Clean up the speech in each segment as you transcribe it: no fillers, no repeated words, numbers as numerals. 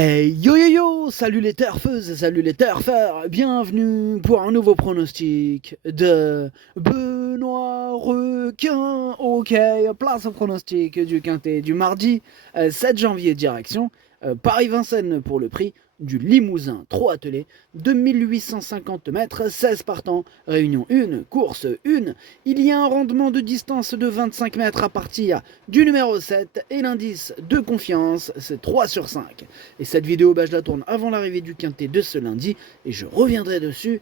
Hey yo yo yo, salut les turfeuses, salut les turfeurs, bienvenue pour un nouveau pronostic de Benoît Requin. Ok, place au pronostic du quintet du mardi 7 janvier direction Paris-Vincennes pour le prix du Limousin 3 attelé de 1850 mètres, 16 partants, réunion 1, course 1. Il y a un rendement de distance de 25 mètres à partir du numéro 7 et l'indice de confiance c'est 3 sur 5. Et cette vidéo, je la tourne avant l'arrivée du quintet de ce lundi et je reviendrai dessus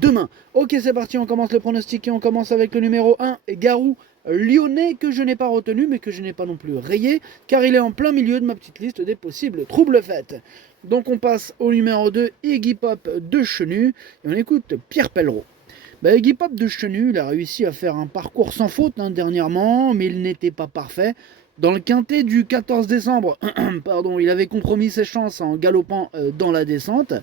demain. Ok, c'est parti, on commence le pronostic et on commence avec le numéro 1, Garou lyonnais, que je n'ai pas retenu mais que je n'ai pas non plus rayé car il est en plein milieu de ma petite liste des possibles troubles faits. Donc on passe au numéro 2, Iggy Pop de Chenu et on écoute Pierre Pellereau. Iggy Pop de Chenu, il a réussi à faire un parcours sans faute dernièrement, mais il n'était pas parfait. Dans le quintet du 14 décembre, pardon, il avait compromis ses chances en galopant dans la descente.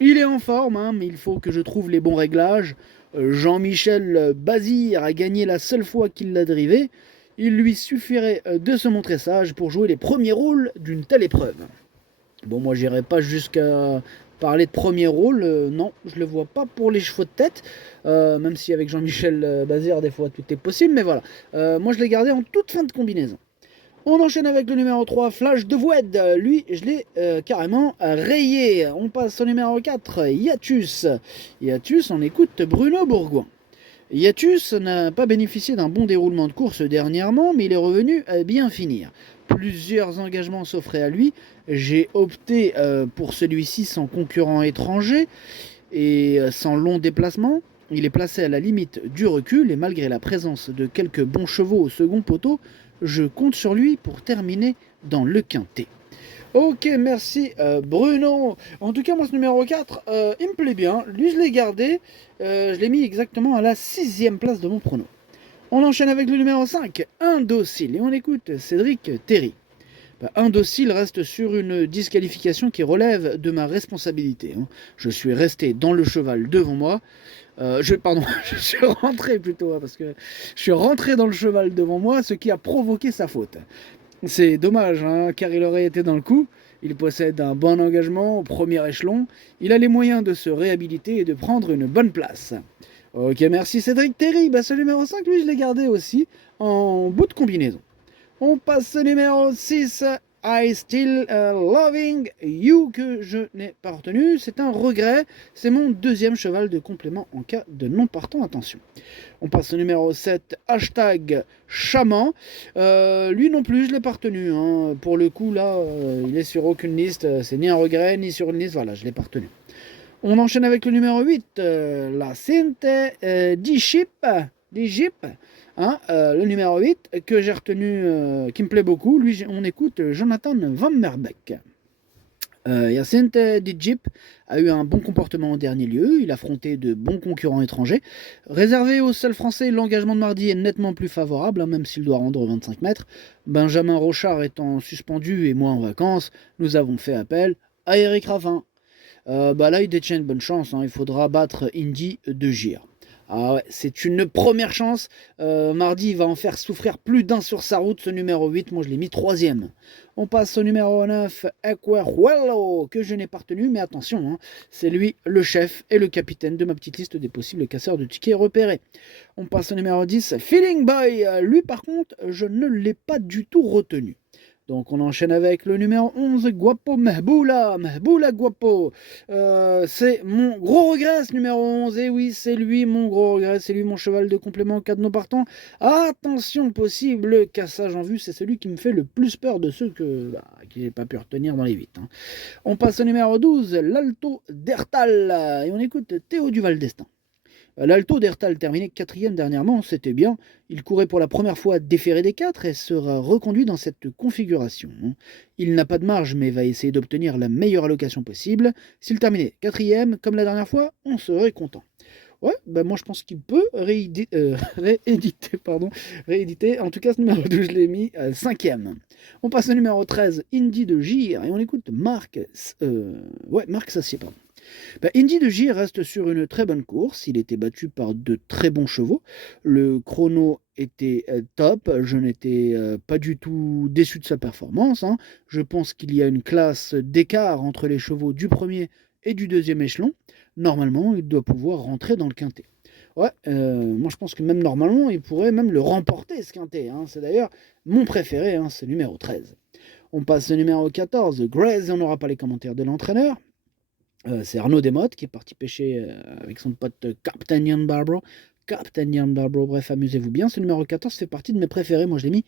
Il est en forme, mais il faut que je trouve les bons réglages. Jean-Michel Bazir a gagné la seule fois qu'il l'a drivé. Il lui suffirait de se montrer sage pour jouer les premiers rôles d'une telle épreuve. Bon, moi, j'irai pas jusqu'à parler de premier rôle. Non, je le vois pas pour les chevaux de tête. Même si avec Jean-Michel Bazir, des fois, tout est possible. Mais voilà. Moi, je l'ai gardé en toute fin de combinaison. On enchaîne avec le numéro 3, Flash de Voued. Lui, je l'ai carrément rayé. On passe au numéro 4, Yatus. Yatus, on écoute Bruno Bourgoin. Yatus n'a pas bénéficié d'un bon déroulement de course dernièrement, mais il est revenu à bien finir. Plusieurs engagements s'offraient à lui. J'ai opté pour celui-ci sans concurrent étranger et sans long déplacement. Il est placé à la limite du recul et malgré la présence de quelques bons chevaux au second poteau, je compte sur lui pour terminer dans le quintet. Ok, merci Bruno. En tout cas, moi, ce numéro 4, il me plaît bien. Lui, je l'ai gardé. Je l'ai mis exactement à la 6ème place de mon prono. On enchaîne avec le numéro 5, Indocile. Et on écoute Cédric Terry. Indocile reste sur une disqualification qui relève de ma responsabilité. Je suis resté dans le cheval devant moi. Je suis rentré plutôt, parce que je suis rentré dans le cheval devant moi, ce qui a provoqué sa faute. C'est dommage, car il aurait été dans le coup. Il possède un bon engagement au premier échelon. Il a les moyens de se réhabiliter et de prendre une bonne place. Ok, merci Cédric Terry. Ce numéro 5, lui, je l'ai gardé aussi en bout de combinaison. On passe au numéro 6, I Still Loving You, que je n'ai pas retenu. C'est un regret. C'est mon deuxième cheval de complément en cas de non partant. Attention. On passe au numéro 7, hashtag Chaman. Lui non plus, je ne l'ai pas retenu. Pour le coup, là, il est sur aucune liste. C'est ni un regret, ni sur une liste. Voilà, je ne l'ai pas retenu. On enchaîne avec le numéro 8, la Sinte d'Egypte. Le numéro 8, que j'ai retenu, qui me plaît beaucoup. Lui, on écoute Jonathan Van Merbeek. Hyacinthe Djip a eu un bon comportement en dernier lieu, il a affronté de bons concurrents étrangers. Réservé au seul français, l'engagement de mardi est nettement plus favorable, même s'il doit rendre 25 mètres. Benjamin Rochard étant suspendu et moi en vacances, nous avons fait appel à Eric Raffin. Là, il détient une bonne chance, il faudra battre Indy de Gire. Ah ouais, c'est une première chance. Mardi, il va en faire souffrir plus d'un sur sa route, ce numéro 8. Moi, je l'ai mis 3ème. On passe au numéro 9, Equeruelo, que je n'ai pas retenu, mais attention, c'est lui le chef et le capitaine de ma petite liste des possibles casseurs de tickets repérés. On passe au numéro 10, Feeling Boy. Lui, par contre, je ne l'ai pas du tout retenu. Donc on enchaîne avec le numéro 11, Guapo Mehboula Guapo. C'est mon gros regret ce numéro 11, et oui c'est lui mon gros regret, c'est lui mon cheval de complément en cas de non partant. Attention, possible cassage en vue, c'est celui qui me fait le plus peur de ceux que j'ai pas pu retenir dans les 8. On passe au numéro 12, l'Alto d'Ertal, et on écoute Théo Duval d'Estaing. L'Alto d'Ertal terminé 4ème dernièrement, c'était bien. Il courait pour la première fois déféré des 4 et sera reconduit dans cette configuration. Il n'a pas de marge mais va essayer d'obtenir la meilleure allocation possible. S'il terminait 4ème, comme la dernière fois, on serait content. Ouais, moi je pense qu'il peut rééditer. En tout cas, ce numéro 12, je l'ai mis 5ème. On passe au numéro 13, Indy de Gire, et on écoute Marc Sassier, pardon. Indy de J reste sur une très bonne course. Il était battu par de très bons chevaux. Le chrono était top. Je n'étais pas du tout déçu de sa performance, hein. Je pense qu'il y a une classe d'écart entre les chevaux du premier et du deuxième échelon. Normalement, il doit pouvoir rentrer dans le quintet. Ouais, moi je pense que même normalement, il pourrait même le remporter ce quintet, hein. C'est d'ailleurs mon préféré, hein, c'est numéro 13. On passe au numéro 14, Grace, on n'aura pas les commentaires de l'entraîneur. C'est Arnaud Desmottes qui est parti pêcher avec son pote Captain Ian Barbro. Captain Ian Barbro, bref, amusez-vous bien. Ce numéro 14 fait partie de mes préférés. Moi, je l'ai mis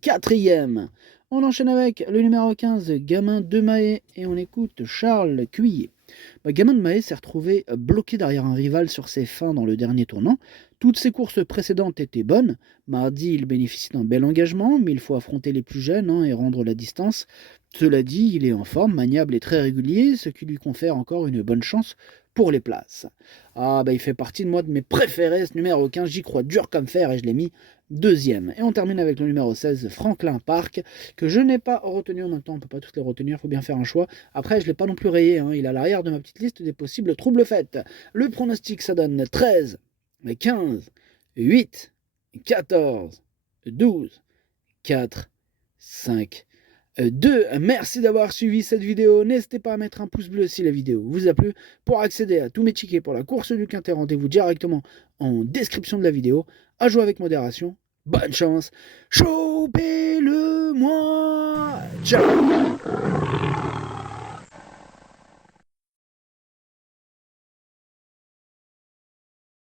quatrième. On enchaîne avec le numéro 15, Gamin de Mahé. Et on écoute Charles Cuillet. Gamin de Mahé s'est retrouvé bloqué derrière un rival sur ses fins dans le dernier tournant. Toutes ses courses précédentes étaient bonnes. Mardi, il bénéficie d'un bel engagement, mais il faut affronter les plus jeunes, hein, et rendre la distance. Cela dit, il est en forme, maniable et très régulier, ce qui lui confère encore une bonne chance pour les places. Il fait partie de mes préférés, ce numéro 15, j'y crois dur comme fer et je l'ai mis deuxième. Et on termine avec le numéro 16, Franklin Park, que je n'ai pas retenu. En même temps, on ne peut pas tous les retenir, il faut bien faire un choix. Après, je ne l'ai pas non plus rayé, hein, il est à l'arrière de ma petite liste des possibles troubles faits. Le pronostic, ça donne 13, 15, 8, 14, 12, 4, 5, 2. Merci d'avoir suivi cette vidéo. N'hésitez pas à mettre un pouce bleu si la vidéo vous a plu. Pour accéder à tous mes tickets pour la course du quintet, rendez-vous directement en description de la vidéo. À jouer avec modération. Bonne chance. Chopez-le moi. Ciao.